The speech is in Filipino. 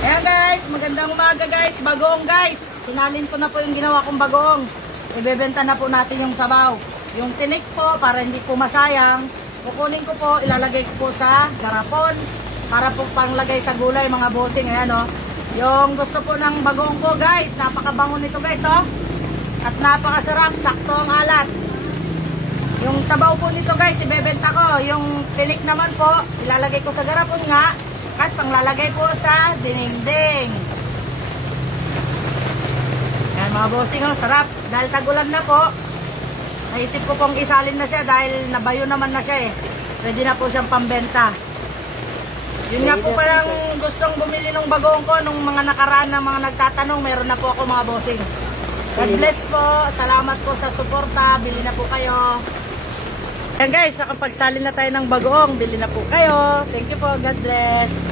Ayan guys, magandang umaga guys. Bagoong guys. Sinalin ko na po yung ginawa kong bagoong. Ibebenta na po natin yung sabaw. Yung tinik po, para hindi po masayang, kukunin ko po, ilalagay ko po sa garapon. Para po panglagay sa gulay mga bossing. Ayan o. Yung gusto po ng bagoong ko guys, napakabango nito guys o. At napakasarap, sakto ang alat. Yung sabaw po nito guys, ibebenta ko. Yung tinik naman po, ilalagay ko sa garapon nga. At panglalagay po sa dinding. Yan mga bossing, oh, sarap. Dahil tagulan na po, naisip ko pong isalin na siya dahil nabayo naman na siya eh. Pwede na po siyang pambenta. Yun nga po palang gustong bumili ng bagoong ko nung mga nakaraan na mga nagtatanong, meron na po ako mga bossing. God bless po. Salamat po sa suporta. Bili na po kayo. Yan guys, nakapagsalin na tayo ng bagoong. Bili na po kayo. Thank you po. God bless.